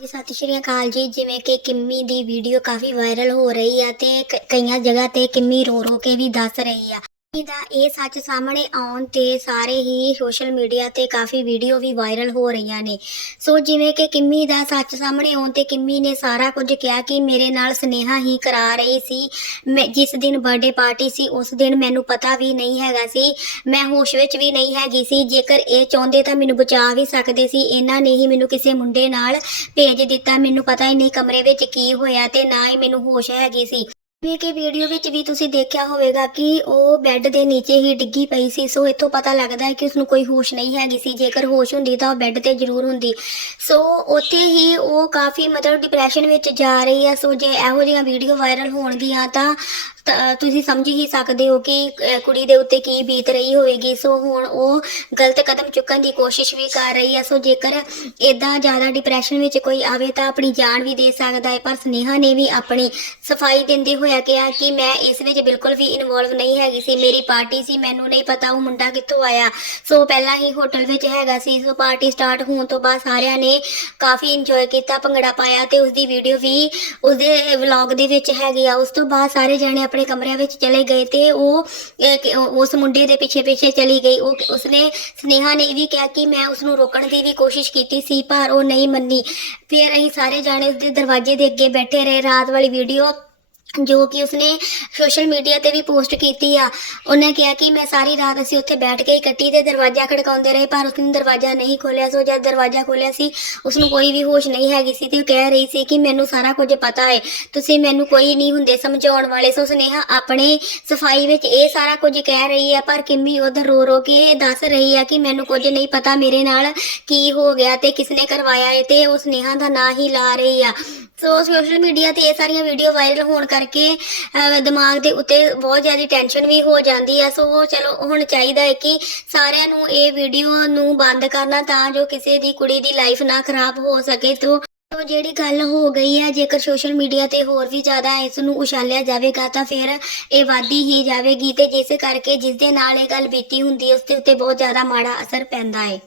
ਜੀ ਸਤਿ ਸ਼੍ਰੀ ਅਕਾਲ ਜੀ। ਜਿਵੇਂ ਕਿ ਕਿੰਮੀ ਦੀ ਵੀਡੀਓ ਕਾਫੀ ਵਾਇਰਲ ਹੋ ਰਹੀ ਆ ਤੇ ਕ- ਕਈਆਂ ਜਗ੍ਹਾ ਤੇ ਕਿੰਮੀ ਰੋ ਰੋ ਕੇ ਵੀ ਦੱਸ ਰਹੀ ਆ। ਇਹਦਾ ਇਹ ਸੱਚ ਸਾਹਮਣੇ ਆਉਣ ਤੇ ਸਾਰੇ ਹੀ ਸੋਸ਼ਲ ਮੀਡੀਆ ਤੇ ਕਾਫੀ ਵੀਡੀਓ ਵੀ ਵਾਇਰਲ ਹੋ ਰਹੀਆਂ ਨੇ। ਸੋ ਜਿਵੇਂ ਕਿ ਕਿੰਮੀ ਦਾ ਸੱਚ ਸਾਹਮਣੇ ਆਉਣ ਤੇ ਕਿੰਮੀ ਨੇ ਸਾਰਾ ਕੁਝ ਕਿਹਾ ਕਿ ਮੇਰੇ ਨਾਲ ਸਨੇਹਾ ਹੀ ਕਰਾ ਰਹੀ ਸੀ। ਮੈਂ ਜਿਸ ਦਿਨ ਬਰਥਡੇ ਪਾਰਟੀ ਸੀ, ਉਸ ਦਿਨ ਮੈਨੂੰ ਪਤਾ ਵੀ ਨਹੀਂ ਹੈਗਾ ਸੀ। ਮੈਂ ਹੋਸ਼ ਵਿੱਚ ਵੀ ਨਹੀਂ ਹੈਗੀ ਸੀ। ਜੇਕਰ ਇਹ ਚਾਹੁੰਦੇ ਤਾਂ ਮੈਨੂੰ ਬਚਾ ਵੀ ਸਕਦੇ ਸੀ। ਇਹਨਾਂ ਨੇ ਹੀ ਮੈਨੂੰ ਕਿਸੇ ਮੁੰਡੇ ਨਾਲ ਭੇਜ ਦਿੱਤਾ। ਮੈਨੂੰ ਪਤਾ ਹੀ ਨਹੀਂ ਕਮਰੇ ਵਿੱਚ ਕੀ ਹੋਇਆ ਤੇ ਨਾ ਹੀ ਮੈਨੂੰ ਹੋਸ਼ ਹੈਗੀ ਸੀ। ਵੀ ਕਿ ਵੀਡੀਓ ਵਿੱਚ ਵੀ ਤੁਸੀਂ ਦੇਖਿਆ ਹੋਵੇਗਾ ਕਿ ਉਹ ਬੈੱਡ ਦੇ ਨੀਚੇ ਹੀ ਡਿੱਗੀ ਪਈ ਸੀ, ਸੋ ਇੱਥੋਂ ਪਤਾ ਲੱਗਦਾ ਹੈ ਕਿ ਉਸ ਨੂੰ ਕੋਈ ਹੋਸ਼ ਨਹੀਂ ਹੈਗੀ ਸੀ। ਜੇਕਰ ਹੋਸ਼ ਹੁੰਦੀ ਤਾਂ ਉਹ ਬੈੱਡ ਤੇ ਜ਼ਰੂਰ ਹੁੰਦੀ। ਸੋ ਉੱਥੇ ਹੀ ਉਹ ਕਾਫੀ ਮਤਲਬ ਡਿਪਰੈਸ਼ਨ ਵਿੱਚ ਜਾ ਰਹੀ ਆ ਸੋ ਜੇ ਇਹੋ ਜਿਹੀਆਂ ਵੀਡੀਓ ਵਾਇਰਲ ਹੋਣਗੀਆਂ ਤਾਂ ਤਾਂ ਤੁਸੀਂ ਸਮਝ ਹੀ ਸਕਦੇ ਹੋ ਕਿ ਕੁੜੀ ਦੇ ਉੱਤੇ ਕੀ ਬੀਤ ਰਹੀ ਹੋਵੇਗੀ। ਸੋ ਹੁਣ ਉਹ ਗਲਤ ਕਦਮ ਚੁੱਕਣ ਦੀ ਕੋਸ਼ਿਸ਼ ਵੀ ਕਰ ਰਹੀ ਹੈ। ਸੋ ਜੇਕਰ ਇਦਾਂ ਜ਼ਿਆਦਾ ਡਿਪਰੈਸ਼ਨ ਵਿੱਚ ਕੋਈ ਆਵੇ ਤਾਂ ਆਪਣੀ ਜਾਨ ਵੀ ਦੇ ਸਕਦਾ ਹੈ। ਪਰ ਸਨੇਹਾ ਨੇ ਵੀ ਆਪਣੀ ਸਫ਼ਾਈ ਦਿੰਦੇ ਹੋਇਆ ਕਿਹਾ ਕਿ ਮੈਂ ਇਸ ਵਿੱਚ ਬਿਲਕੁਲ ਵੀ ਇਨਵੋਲਵ ਨਹੀਂ ਹੈਗੀ ਸੀ। ਮੇਰੀ ਪਾਰਟੀ ਸੀ, ਮੈਨੂੰ ਨਹੀਂ ਪਤਾ ਉਹ ਮੁੰਡਾ ਕਿੱਥੋਂ ਆਇਆ। ਸੋ ਪਹਿਲਾਂ ਹੀ ਹੋਟਲ ਵਿੱਚ ਹੈਗਾ ਸੀ। ਸੋ ਪਾਰਟੀ ਸਟਾਰਟ ਹੋਣ ਤੋਂ ਬਾਅਦ ਸਾਰਿਆਂ ਨੇ ਕਾਫੀ ਇੰਜੋਏ ਕੀਤਾ, ਭੰਗੜਾ ਪਾਇਆ ਤੇ ਉਸ ਦੀ ਵੀਡੀਓ ਵੀ ਉਸਦੇ ਵਲੌਗ ਦੇ ਵਿੱਚ ਹੈਗੀ ਆ। ਉਸ ਤੋਂ ਬਾਅਦ ਸਾਰੇ ਜਣੇ ਆਪਣੇ ਕਮਰਿਆਂ ਵਿੱਚ ਚਲੇ ਗਏ ਤੇ ਉਹ ਉਸ ਮੁੰਡੇ ਦੇ ਪਿੱਛੇ ਪਿੱਛੇ ਚਲੀ ਗਈ। ਉਹ ਉਸਨੇ, ਸਨੇਹਾ ਨੇ ਇਹ ਵੀ ਕਿਹਾ ਕਿ ਮੈਂ ਉਸ ਨੂੰ ਰੋਕਣ ਦੀ ਵੀ ਕੋਸ਼ਿਸ਼ ਕੀਤੀ ਸੀ, ਪਰ ਉਹ ਨਹੀਂ ਮੰਨੀ। ਫਿਰ ਅਸੀਂ ਸਾਰੇ ਜਾਣੇ ਉਸਦੇ ਦਰਵਾਜ਼ੇ ਦੇ ਅੱਗੇ ਬੈਠੇ ਰਹੇ। ਰਾਤ ਵਾਲੀ ਵੀਡੀਓ ਜੋ ਕਿ ਉਸਨੇ ਸੋਸ਼ਲ ਮੀਡੀਆ ਤੇ ਵੀ ਪੋਸਟ ਕੀਤੀ ਆ, ਉਹਨੇ ਕਿਹਾ ਕਿ ਮੈਂ ਸਾਰੀ ਰਾਤ ਅਸੀਂ ਉੱਥੇ ਬੈਠ ਕੇ ਹੀ ਕੱਟੀ ਤੇ ਦਰਵਾਜ਼ਾ ਖੜਕਾਉਂਦੇ ਰਹੇ, ਪਰ ਉਸਨੇ ਦਰਵਾਜ਼ਾ ਨਹੀਂ ਖੋਲਿਆ ਸੋ। ਜਦ ਦਰਵਾਜ਼ਾ ਖੋਲਿਆ ਸੀ, ਉਸਨੂੰ ਕੋਈ ਵੀ ਹੋਸ਼ ਨਹੀਂ ਹੈਗੀ ਸੀ ਤੇ ਉਹ ਕਹਿ ਰਹੀ ਸੀ ਕਿ ਮੈਨੂੰ ਸਾਰਾ ਕੁਝ ਪਤਾ ਹੈ ਤੁਸੀਂ ਮੈਨੂੰ ਕੋਈ ਨਹੀਂ ਹੁੰਦੇ ਸਮਝਾਉਣ ਵਾਲੇ। ਸੋ ਸੁਨੇਹਾ ਆਪਣੇ ਸਫ਼ਾਈ ਵਿੱਚ ਇਹ ਸਾਰਾ ਕੁਝ ਕਹਿ ਰਹੀ ਹੈ ਪਰ ਕਿੰਮੀ ਉਧਰ ਰੋ ਰੋ ਕੇ ਦੱਸ ਰਹੀ ਹੈ ਕਿ ਮੈਨੂੰ ਕੁਝ ਨਹੀਂ ਪਤਾ ਮੇਰੇ ਨਾਲ ਕੀ ਹੋ ਗਿਆ ਤੇ ਕਿਸਨੇ ਕਰਵਾਇਆ ਹੈ ਤੇ ਉਹ ਸੁਨੇਹਾ ਦਾ ਨਾਂ ਹੀ ਲਾ ਰਹੀ ਆ। ਸੋ ਸੋਸ਼ਲ ਮੀਡੀਆ ਤੇ ਇਹ ਸਾਰੀਆਂ ਵੀਡੀਓ ਵਾਇਰਲ ਹੋਣ ਕਰਕੇ ਦਿਮਾਗ ਦੇ ਉੱਤੇ ਬਹੁਤ ਜ਼ਿਆਦਾ ਟੈਨਸ਼ਨ ਵੀ ਹੋ ਜਾਂਦੀ ਆ। ਸੋ ਚਲੋ, ਹੁਣ ਚਾਹੀਦਾ ਹੈ ਕਿ ਸਾਰਿਆਂ ਨੂੰ ਇਹ ਵੀਡੀਓ ਨੂੰ ਬੰਦ ਕਰਨਾ ਤਾਂ ਜੋ ਕਿਸੇ ਦੀ ਕੁੜੀ ਦੀ ਲਾਈਫ ਨਾ ਖਰਾਬ ਹੋ ਸਕੇ। ਤੋ ਤੋ ਜਿਹੜੀ ਗੱਲ ਹੋ ਗਈ ਹੈ ਜੇਕਰ ਸੋਸ਼ਲ ਮੀਡੀਆ ਤੇ ਹੋਰ ਵੀ ਜ਼ਿਆਦਾ ਇਸ ਨੂੰ ਉਛਾਲਿਆ ਜਾਵੇਗਾ, ਤਾਂ ਫਿਰ ਇਹ ਵਾਧੀ ਹੀ ਜਾਵੇਗੀ। ਤੇ ਜਿਸ ਕਰਕੇ ਜਿਸ ਦੇ ਨਾਲ ਇਹ ਗੱਲ ਬੀਤੀ ਹੁੰਦੀ ਹੈ ਉਸ ਦੇ ਉੱਤੇ ਬਹੁਤ ਜ਼ਿਆਦਾ ਮਾੜਾ ਅਸਰ ਪੈਂਦਾ ਹੈ।